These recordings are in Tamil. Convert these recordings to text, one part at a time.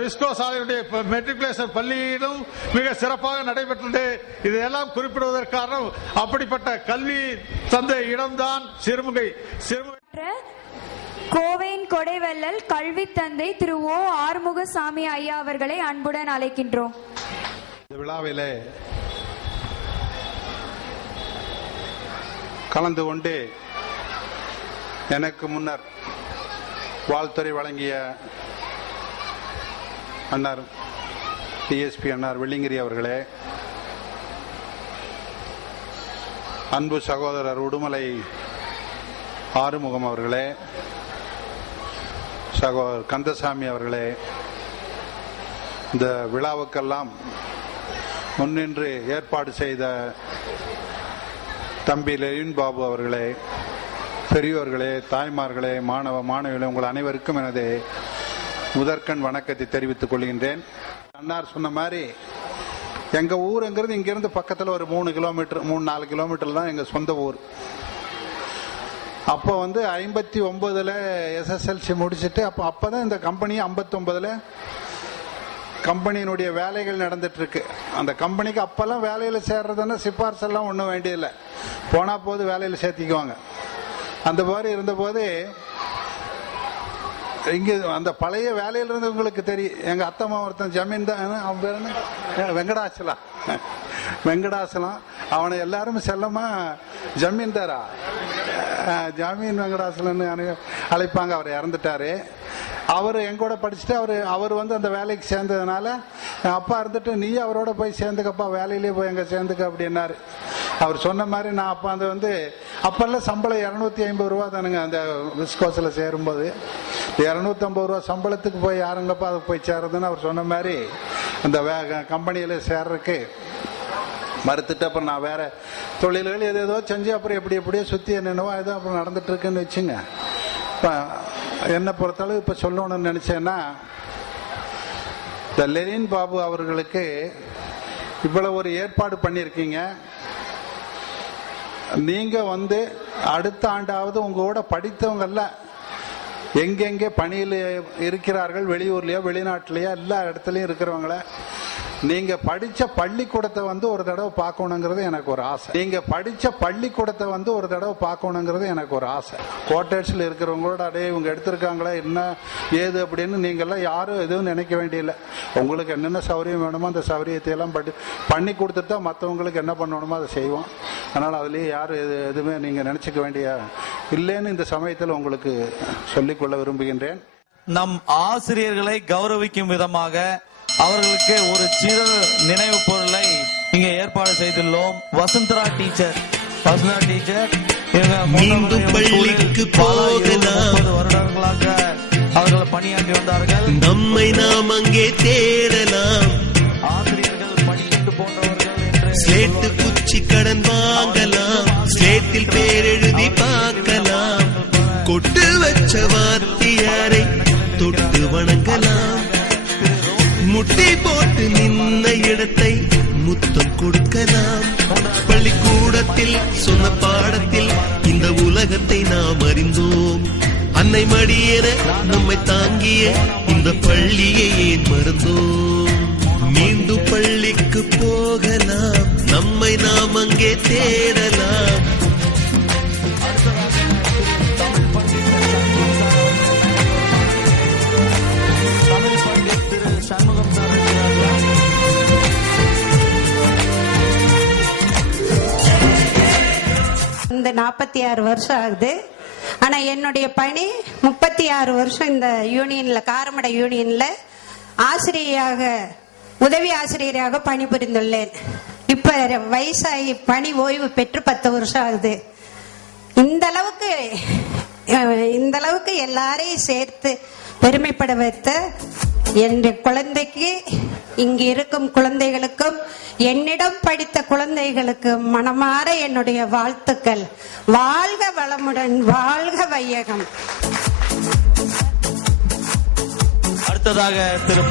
விஸ்கோ சாலையுடைய மெட்ரிகுலேஷன் பள்ளியிலும் மிக சிறப்பாக நடைபெற்றது. இதையெல்லாம் குறிப்பிடுவதற்கு காரணம் அப்படிப்பட்ட கல்வி தந்த இடம்தான் சிறுமுகை. கோவையின் கொடைவள்ளல் கல்வி தந்தை திரு ஓ ஆறுமுகசாமி ஐயா அவர்களை அன்புடன் அழைக்கின்றோம். இந்த விழாவிலே கலந்து கொண்டு எனக்கு முன்னர் வாழ்த்துறை வழங்கிய அண்ணார் டிஎஸ்பி அண்ணார் வெள்ளிங்கிரி அவர்களே, அன்பு சகோதரர் உடுமலை ஆறுமுகம் அவர்களே, சகோதரர் கந்தசாமி அவர்களே, இந்த விழாவுக்கெல்லாம் முன்னின்று ஏற்பாடு செய்த தம்பி லெனின் பாபு அவர்களே, பெரியோர்களே, தாய்மார்களே, மாணவ மாணவிகளே, உங்கள் அனைவருக்கும் எனது முதற்கண் வணக்கத்தை தெரிவித்துக் கொள்கின்றேன். அண்ணார் சொன்ன மாதிரி எங்க ஊருங்கிறது இங்கிருந்து பக்கத்தில் ஒரு 3-4 கிலோமீட்டர் தான் எங்க சொந்த ஊர். அப்போ 59 SSLC முடிச்சுட்டு அப்பதான் இந்த கம்பெனி 59 கம்பெனியினுடைய வேலைகள் நடந்துட்டு இருக்கு. அந்த கம்பெனிக்கு அப்பெல்லாம் வேலையில சேர்றதுன்னா சிபார்சு எல்லாம் ஒன்றும் வேண்டியதில்லை, போனா போது வேலையில சேர்த்திக்குவாங்க. அந்த மாதிரி இருந்தபோது இங்க அந்த பழைய வேலையில இருந்து உங்களுக்கு தெரியும், எங்க அத்தம்மா ஒருத்தன் ஜமீன் தான், வெங்கடாசலம் அவனை எல்லாரும் செல்லமா ஜமீன்தாரா ஜமீன் வெங்கடாசலன்னு அழைப்பாங்க. அவர் இறந்துட்டாரு. அவர் எங்கூட படிச்சுட்டு அவர் அந்த வேலைக்கு சேர்ந்ததுனால அப்பா இருந்துட்டு நீ அவரோட போய் சேர்ந்துக்கப்பா, வேலையிலேயே போய் எங்க சேர்ந்துக்க அப்படின்னாரு. அவர் சொன்ன மாதிரி நான் அப்ப அப்பெல்லாம் சம்பளம் 250 ரூபா தானுங்க. அந்த விஸ்கோஸ்ல சேரும்போது 250 ரூபா சம்பளத்துக்கு போய் யாருங்கப்பா அது போய் சேர்றதுன்னு அவர் சொன்ன மாதிரி அந்த கம்பெனியில சேர்றதுக்கு மறுத்துட்டு அப்புறம் நான் வேற தொழில்கள் ஏதோ செஞ்சு அப்புறம் எப்படியோ சுத்தி என்னென்னவோ ஏதோ அப்புறம் நடந்துட்டு இருக்குன்னு வச்சுங்க. என்னை பொறுத்தளவு இப்ப சொல்லணும்னு நினைச்சேன்னா, இந்த லெனின் பாபு அவர்களுக்கு இவ்வளவு ஒரு ஏற்பாடு பண்ணிருக்கீங்க. நீங்க அடுத்த ஆண்டாவது உங்களோட படித்தவங்க எல்லாம் எங்கெங்கே பணியில் இருக்கிறார்கள், வெளியூர்லயோ வெளிநாட்டிலயோ எல்லா இடத்துலயும் இருக்கிறவங்கள நீங்க படிச்ச பள்ளிக்கூடத்தை ஒரு தடவை பார்க்கணுங்கிறது எனக்கு ஒரு ஆசை. நீங்க படிச்ச பள்ளிக்கூடத்தை ஒரு தடவை பார்க்கணுங்கிறது எனக்கு ஒரு ஆசை. குவார்டர்ஸ்ல இருக்கிறவங்களோட அடைய இவங்க எடுத்திருக்காங்களா என்ன ஏது அப்படின்னு நீங்க எல்லாம் யாரும் எதுவும் நினைக்க வேண்டியதில்லை. உங்களுக்கு என்னென்ன சௌகரியம் வேணுமோ அந்த சௌகரியத்தை எல்லாம் பண்ணி கொடுத்துட்டு தான் மற்றவங்களுக்கு என்ன பண்ணணுமோ அதை செய்வோம். அதனால அதுலயே யாரும் எதுவுமே நீங்க நினைச்சுக்க வேண்டிய இல்லைன்னு இந்த சமயத்தில் உங்களுக்கு சொல்லிக்கொள்ள விரும்புகின்றேன். நம் ஆசிரியர்களை கௌரவிக்கும் விதமாக அவர்களுக்கு ஒரு சிறு நினைவு பொருளை இங்கே ஏற்பாடு செய்துள்ளோம். வசுந்தரா டீச்சர் பள்ளிக்கு போகலாம், 30 வருடங்களாக அவர்கள் பணியாற்றி வந்தார்கள். நம்மை நாம் அங்கே தேடலாம். ஆசிரியர்கள் படிக்கட்டு போன்றவர்கள் ஸ்லேட்டு குச்சி கடன் வாங்கலாம், ஸ்லேட்டில் பேர் எழுதி பார்க்கலாம். கொட்டு வச்ச வாத்தியாரை தொட்டு வணங்கலாம். முட்டி போட்டு நின்ன இடத்தை முத்தம் கொடுக்கலாம். பள்ளிக்கூடத்தில் சொன்ன பாடத்தில் இந்த உலகத்தை நாம் அறிந்தோம். அன்னை மடியென நம்மை தாங்கிய இந்த பள்ளியை ஏன் மறந்தோம்? மீண்டும் பள்ளிக்கு போகலாம், நம்மை நாம் அங்கே தேடலாம். இந்த 46 வருஷம் ஆகுது. ஆனா என்னுடைய பணி 36 வருஷம் இந்த யூனியன்ல, காரமடை யூனியன்ல ஆசிரியராக, உதவி ஆசிரியராக பணிபுரிந்துள்ளேன். இப்ப வயசாகி பணி ஓய்வு பெற்று 10 வருஷம் ஆகுது. இந்த அளவுக்கு எல்லாரையும் சேர்த்து பெருமைப்பட வைத்த என்னுடைய குழந்தைக்கு, இங்கு இருக்கும் குழந்தைகளுக்கும், என்னிடம் படித்த குழந்தைகளுக்கு மனமாற என்னுடைய வாழ்த்துக்கள். வாழ்க வளமுடன், வாழ்க வையகம். அடுத்ததாக திரு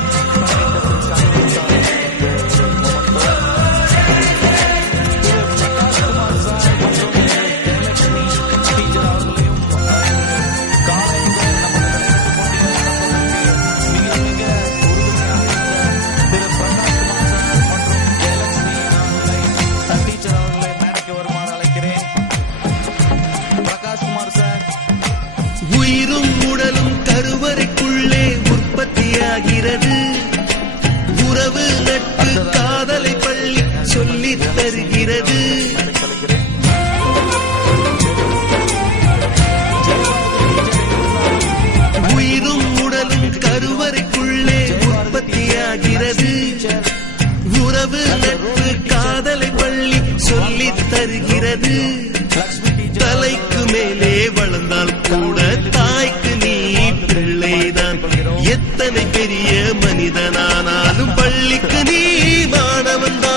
கருவறைக்குள்ளே உற்பத்தியாகிறது. உறவு நட்பு காதலை பள்ளி சொல்லித் தருகிறது. உயிரும் உடலும் கருவறைக்குள்ளே உற்பத்தியாகிறது. உறவு நட்பு காதலை பள்ளி சொல்லித் தருகிறது. தலைக்கு மேலே வளர்ந்தால் கூட தாய்க்கு நீ பிள்ளைதான். எத்தனை பெரிய மனிதனானாலும்